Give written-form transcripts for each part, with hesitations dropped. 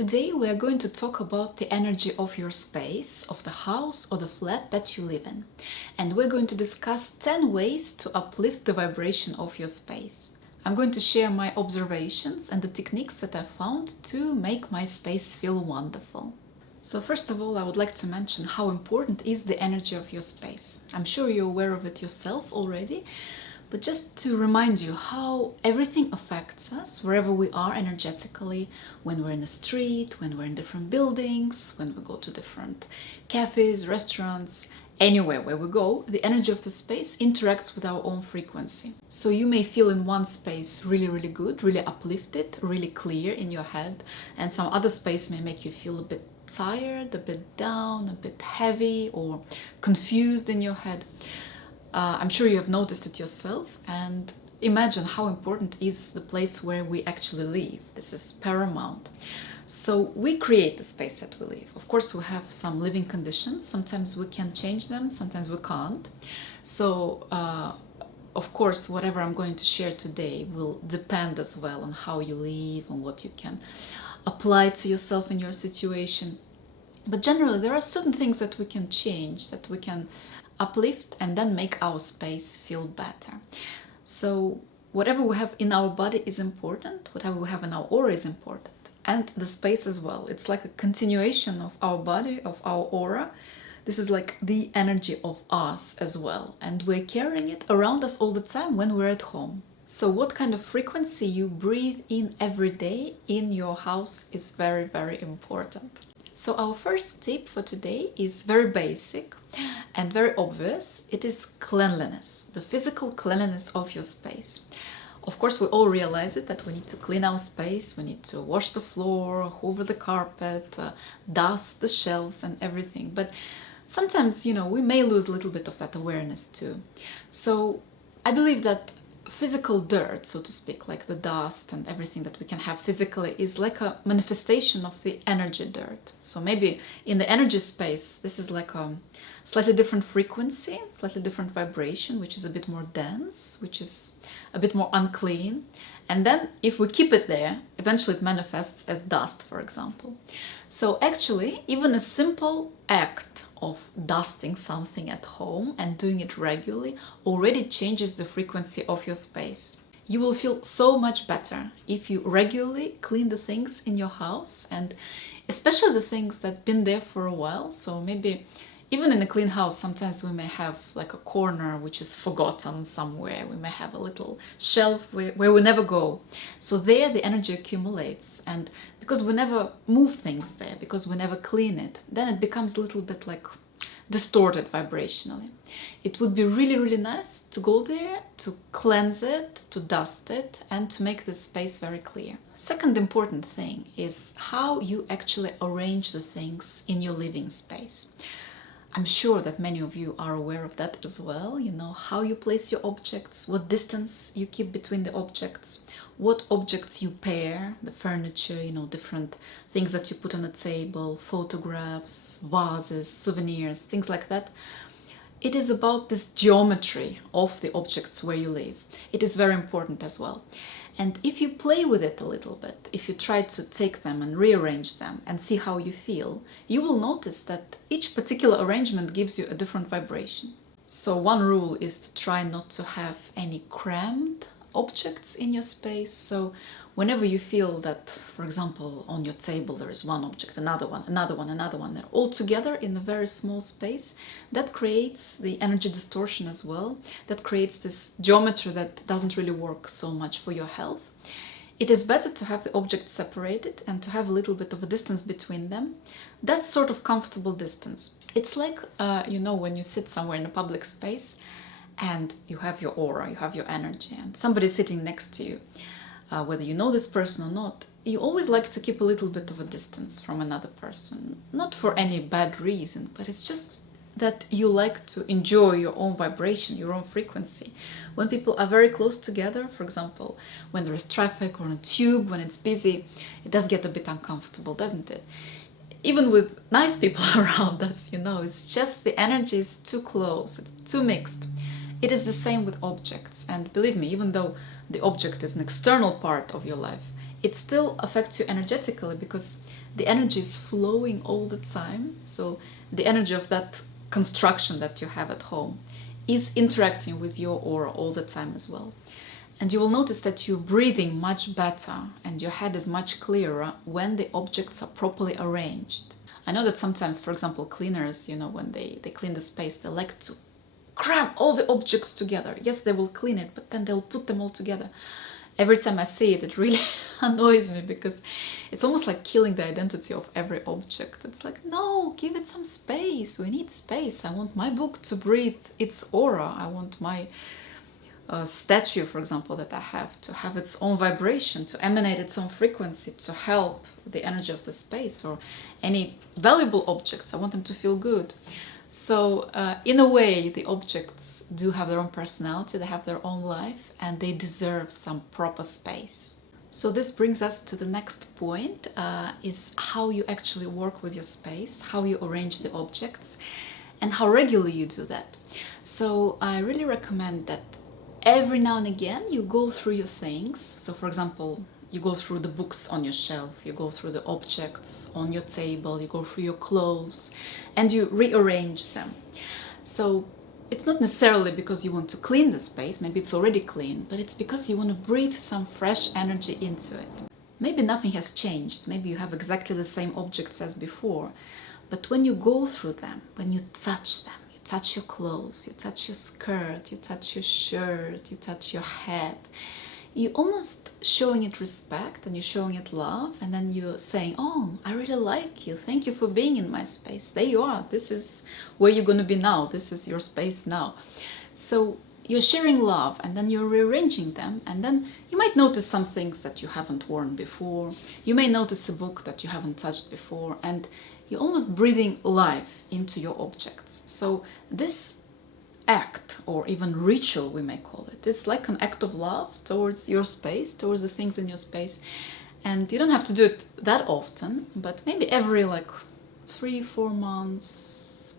Today we are going to talk about the energy of your space, of the house or the flat that you live in. And we're going to discuss 10 ways to uplift the vibration of your space. I'm going to share my observations and the techniques that I found to make my space feel wonderful. So first of all, I would like to mention how important is the energy of your space. I'm sure you're aware of it yourself already, but just to remind you how everything affects us wherever we are energetically, when we're in the street, when we're in different buildings, when we go to different cafes, restaurants, anywhere where we go, the energy of the space interacts with our own frequency. So you may feel in one space really good, really uplifted, really clear in your head, and some other space may make you feel a bit tired, a bit down, a bit heavy or confused in your head. I'm sure you have noticed it yourself, and imagine how important is the place where we actually live. This is paramount. So we create the space that we live. Of course, we have some living conditions. Sometimes we can change them, sometimes we can't. So, of course, whatever I'm going to share today will depend as well on how you live and what you can apply to yourself in your situation. But generally, there are certain things that we can change, that we can uplift and then make our space feel better. So whatever we have in our body is important, whatever we have in our aura is important, and the space as well. It's like a continuation of our body, of our aura. This is like the energy of us as well, and we're carrying it around us all the time when we're at home. So what kind of frequency you breathe in every day in your house is very important. So our first tip for today is very basic and very obvious. It is cleanliness, the physical cleanliness of your space. Of course, we all realize it, that we need to clean our space, we need to wash the floor, hoover the carpet, dust the shelves and everything. But sometimes, we may lose a little bit of that awareness too. So I believe that physical dirt, so to speak, like the dust and everything that we can have physically, is like a manifestation of the energy dirt. So maybe in the energy space, this is like a slightly different frequency, slightly different vibration, which is a bit more dense, which is a bit more unclean. And then if we keep it there, eventually it manifests as dust, for example. So actually, even a simple act of dusting something at home and doing it regularly already changes the frequency of your space. You will feel so much better if you regularly clean the things in your house, and especially the things that have been there for a while. So maybe even in a clean house, sometimes we may have like a corner which is forgotten somewhere. We may have a little shelf where we never go. So there the energy accumulates, and because we never move things there, because we never clean it, then it becomes a little bit like distorted vibrationally. It would be really nice to go there, to cleanse it, to dust it, and to make this space very clear. Second important thing is how you actually arrange the things in your living space. I'm sure that many of you are aware of that as well. You know how you place your objects, what distance you keep between the objects, what objects you pair, the furniture, different things that you put on a table, photographs, vases, souvenirs, things like that. It is about this geometry of the objects where you live. It is very important as well. And if you play with it a little bit, if you try to take them and rearrange them and see how you feel, you will notice that each particular arrangement gives you a different vibration. So one rule is to try not to have any crammed objects in your space. So whenever you feel that, for example, on your table there is one object, another one, they're all together in a very small space, that creates the energy distortion as well. That creates this geometry that doesn't really work so much for your health. It is better to have the objects separated and to have a little bit of a distance between them. That sort of comfortable distance. It's like, when you sit somewhere in a public space and you have your aura, you have your energy, and somebody's sitting next to you. Whether you know this person or not, you always like to keep a little bit of a distance from another person. Not for any bad reason, but it's just that you like to enjoy your own vibration, your own frequency. When people are very close together, for example, when there is traffic or on a tube, when it's busy, it does get a bit uncomfortable, doesn't it? Even with nice people around us, it's just the energy is too close, it's too mixed. It is the same with objects, and believe me, even though the object is an external part of your life, it still affects you energetically because the energy is flowing all the time. So the energy of that construction that you have at home is interacting with your aura all the time as well. And you will notice that you're breathing much better and your head is much clearer when the objects are properly arranged. I know that sometimes, for example, cleaners, when they clean the space, they like to cram all the objects together. Yes, they will clean it, but then they'll put them all together. Every time I see it, it really annoys me because it's almost like killing the identity of every object. It's like, no, give it some space. We need space. I want my book to breathe its aura. I want my statue, for example, that I have to have its own vibration, to emanate its own frequency, to help the energy of the space, or any valuable objects. I want them to feel good. So in a way, the objects do have their own personality, they have their own life, and they deserve some proper space. So this brings us to the next point, is how you actually work with your space, how you arrange the objects, and how regularly you do that. So I really recommend that every now and again you go through your things. So for example, you go through the books on your shelf, you go through the objects on your table, you go through your clothes, and you rearrange them. So it's not necessarily because you want to clean the space, maybe it's already clean, but it's because you want to breathe some fresh energy into it. Maybe nothing has changed, maybe you have exactly the same objects as before, but when you go through them, when you touch them, you touch your clothes, you touch your skirt, you touch your shirt, you touch your head, you're almost showing it respect and you're showing it love, and then you're saying, oh, I really like you, thank you for being in my space, there you are, this is where you're going to be now, this is your space now. So you're sharing love, and then you're rearranging them, and then you might notice some things that you haven't worn before, you may notice a book that you haven't touched before, and you're almost breathing life into your objects. So this act, or even ritual we may call it, is like an act of love towards your space, towards the things in your space. And you don't have to do it that often, but maybe every 3-4 months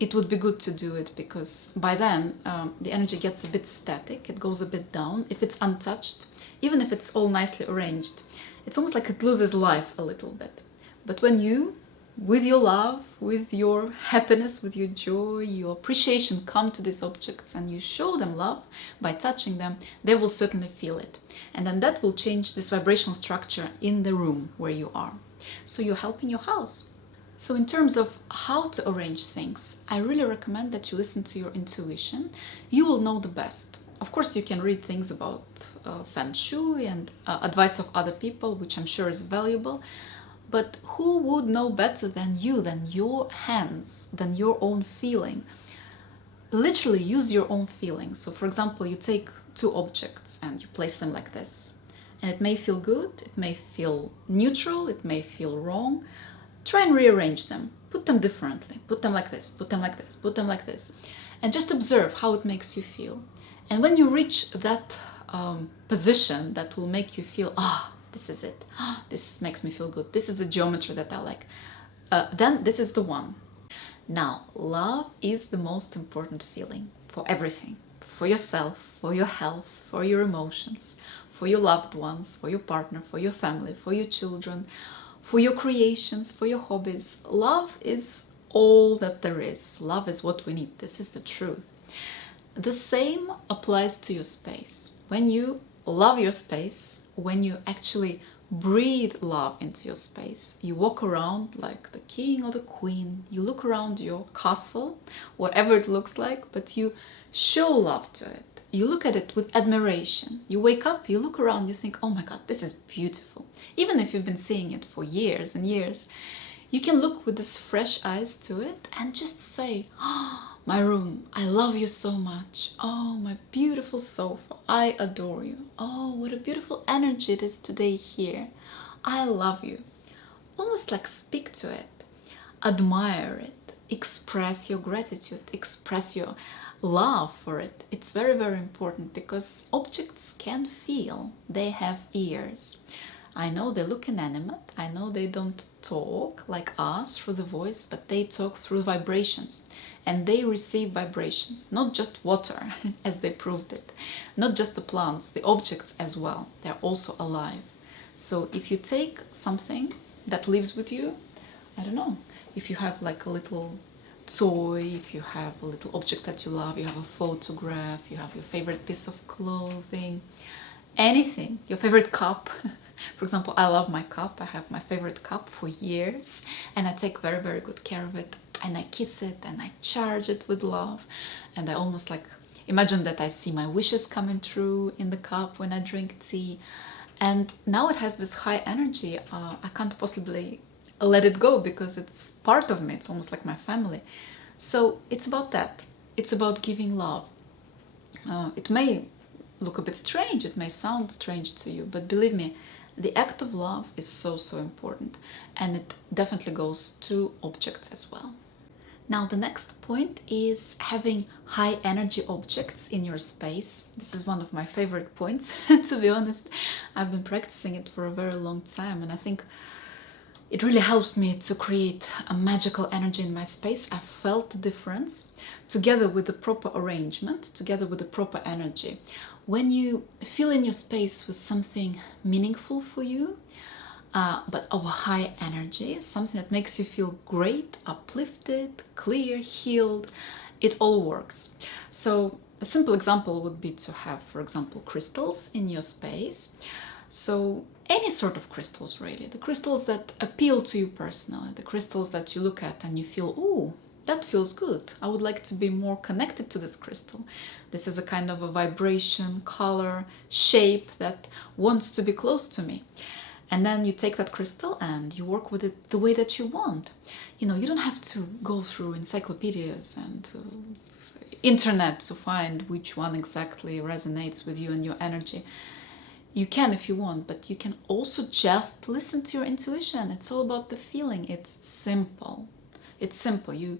it would be good to do it, because by then the energy gets a bit static, it goes a bit down. If it's untouched, even if it's all nicely arranged, it's almost like it loses life a little bit. But when you, with your love, with your happiness, with your joy, your appreciation, come to these objects and you show them love by touching them, they will certainly feel it. And then that will change this vibrational structure in the room where you are. So you're helping your house. So in terms of how to arrange things, I really recommend that you listen to your intuition. You will know the best. Of course, you can read things about feng shui and advice of other people, which I'm sure is valuable. But who would know better than you, than your hands, than your own feeling? Literally use your own feeling. So for example, you take 2 objects and you place them like this. And it may feel good, it may feel neutral, it may feel wrong. Try and rearrange them. Put them differently. Put them like this, put them like this, put them like this. And just observe how it makes you feel. And when you reach that position that will make you feel, this is it, this makes me feel good, this is the geometry that I like, then this is the one. Now, love is the most important feeling for everything, for yourself, for your health, for your emotions, for your loved ones, for your partner, for your family, for your children, for your creations, for your hobbies. Love is all that there is. Love is what we need. This is the truth. The same applies to your space. When you love your space, when you actually breathe love into your space, you walk around like the king or the queen, you look around your castle, whatever it looks like, but you show love to it. You look at it with admiration. You wake up, you look around, you think, oh my God, this is beautiful. Even if you've been seeing it for years and years, you can look with this fresh eyes to it and just say, my room, I love you so much. Oh, my beautiful sofa, I adore you. Oh, what a beautiful energy it is today here. I love you. Almost like speak to it, admire it, express your gratitude, express your love for it. It's very, very important because objects can feel. They have ears. I know they look inanimate. I know they don't talk like us through the voice, but they talk through vibrations. And they receive vibrations, not just water, as they proved it, not just the plants, the objects as well. They're also alive. So if you take something that lives with you, I don't know, if you have like a little toy, if you have a little object that you love, you have a photograph, you have your favorite piece of clothing, anything, your favorite cup. For example, I love my cup. I have my favorite cup for years, and I take very, very good care of it, and I kiss it and I charge it with love, and I almost like imagine that I see my wishes coming true in the cup when I drink tea. And now it has this high energy. I can't possibly let it go because it's part of me. It's almost like my family. So it's about that. It's about giving love. It may look a bit strange, it may sound strange to you, but believe me, the act of love is so, so important, and it definitely goes to objects as well. Now, the next point is having high energy objects in your space. This is one of my favorite points, to be honest. I've been practicing it for a very long time, and I think it really helped me to create a magical energy in my space. I felt the difference together with the proper arrangement, together with the proper energy. When you fill in your space with something meaningful for you, but of a high energy, something that makes you feel great, uplifted, clear, healed, it all works. So a simple example would be to have, for example, crystals in your space. So any sort of crystals, really, the crystals that appeal to you personally, the crystals that you look at and you feel, oh, that feels good. I would like to be more connected to this crystal. This is a kind of a vibration, color, shape that wants to be close to me. And then you take that crystal and you work with it the way that you want. You know, you don't have to go through encyclopedias and internet to find which one exactly resonates with you and your energy. You can if you want, but you can also just listen to your intuition. It's all about the feeling. It's simple. It's simple. You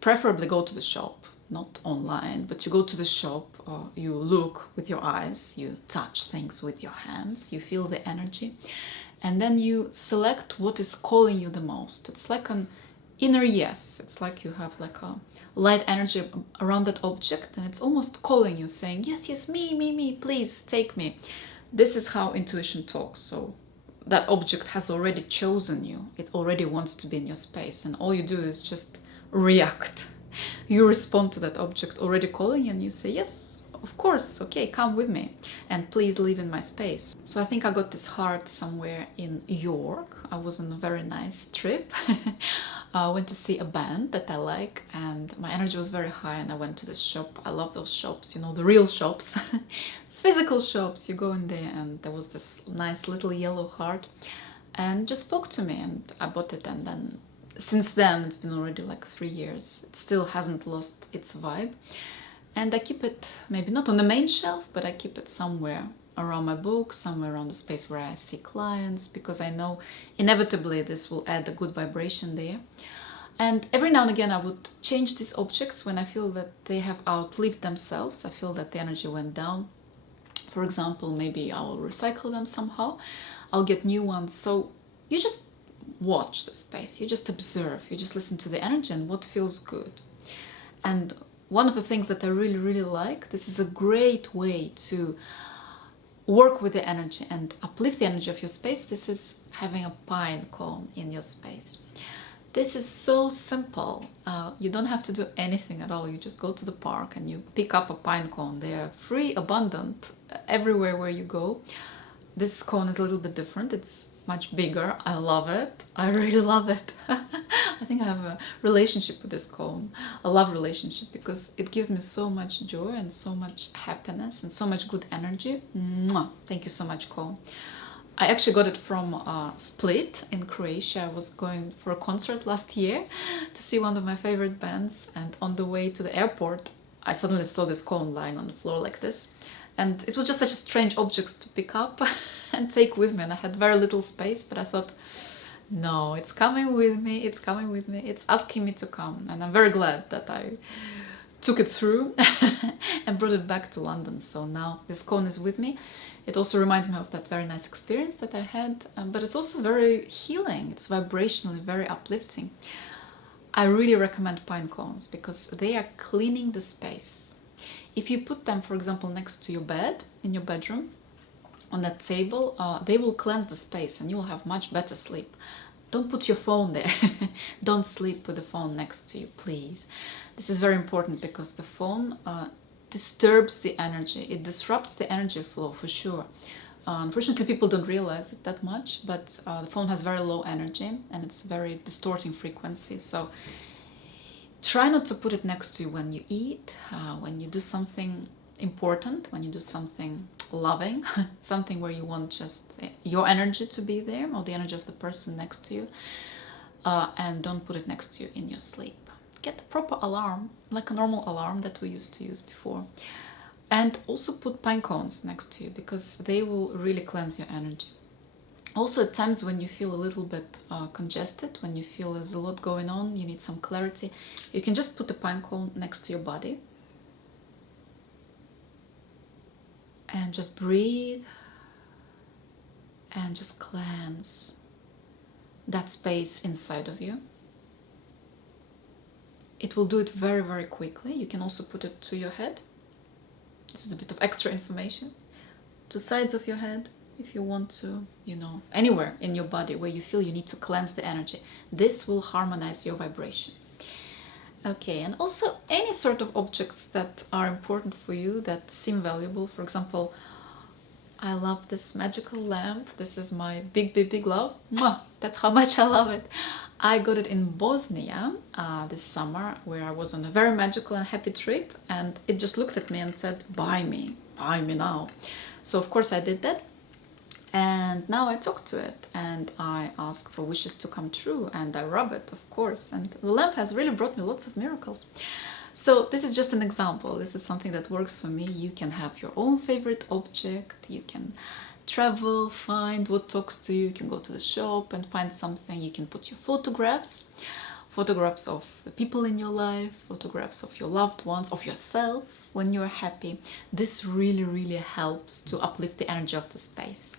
preferably go to the shop, not online, but you go to the shop, you look with your eyes, you touch things with your hands, you feel the energy, and then you select what is calling you the most. It's like an inner yes. It's like you have like a light energy around that object, and it's almost calling you, saying, yes, yes, me, please take me. This is how intuition talks. So that object has already chosen you. It already wants to be in your space, and all you do is just react. You respond to that object already calling, and you say, yes, of course, okay, come with me, and please live in my space. So I think I got this heart somewhere in York. I was on a very nice trip. I went to see a band that I like, and my energy was very high, and I went to this shop. I love those shops, you know, the real shops. Physical shops. You go in there, and there was this nice little yellow heart, and just spoke to me, and I bought it. And then since then, it's been already like 3 years. It still hasn't lost its vibe, and I keep it maybe not on the main shelf, but I keep it somewhere around my book, somewhere around the space where I see clients, because I know inevitably this will add a good vibration there. And every now and again I would change these objects when I feel that they have outlived themselves. I feel that the energy went down. For example, maybe I'll recycle them somehow. I'll get new ones. So you just watch the space, you just observe, you just listen to the energy and what feels good. And one of the things that I really, really like, this is a great way to work with the energy and uplift the energy of your space. This is having a pine cone in your space. This is so simple. You don't have to do anything at all. You just go to the park and you pick up a pine cone. They are free, abundant, everywhere where you go. This cone is a little bit different. It's much bigger. I love it. I really love it. I think I have a relationship with this cone, a love relationship, because it gives me so much joy and so much happiness and so much good energy. Mwah! Thank you so much, cone. I actually got it from Split in Croatia. I was going for a concert last year to see one of my favorite bands, and on the way to the airport I suddenly saw this cone lying on the floor like this, and it was just such a strange object to pick up and take with me, and I had very little space, but I thought, no, it's coming with me, it's coming with me, it's asking me to come, and I'm very glad that I took it through and brought it back to London. So now this cone is with me. It also reminds me of that very nice experience that I had, but it's also very healing. It's vibrationally very uplifting. I really recommend pine cones because they are cleaning the space. If you put them, for example, next to your bed in your bedroom, on that table, they will cleanse the space and you'll have much better sleep. Don't put your phone there. Don't sleep with the phone next to you, please. This is very important because the phone disturbs the energy. It disrupts the energy flow for sure. Unfortunately, people don't realize it that much, but the phone has very low energy and it's very distorting frequency. So try not to put it next to you when you eat, when you do something important, when you do something loving, something where you want just your energy to be there or the energy of the person next to you, and don't put it next to you in your sleep. Get a proper alarm, like a normal alarm that we used to use before. And also put pine cones next to you because they will really cleanse your energy. Also at times when you feel a little bit congested, when you feel there's a lot going on, you need some clarity, you can just put a pine cone next to your body and just breathe and just cleanse that space inside of you. It will do it very, very quickly. You can also put it to your head. This is a bit of extra information. To sides of your head, if you want to, anywhere in your body where you feel you need to cleanse the energy. This will harmonize your vibration. Okay, and also any sort of objects that are important for you, that seem valuable. For example, I love this magical lamp. This is my big, big, big love. Mwah! That's how much I love it. I got it in Bosnia this summer, where I was on a very magical and happy trip, and it just looked at me and said, buy me now. So of course I did that, and now I talk to it and I ask for wishes to come true, and I rub it, of course, and the lamp has really brought me lots of miracles. So this is just an example. This is something that works for me. You can have your own favorite object. You can travel, find what talks to you. You can go to the shop and find something. You can put your photographs of the people in your life, photographs of your loved ones, of yourself when you're happy. This really, really helps to uplift the energy of the space.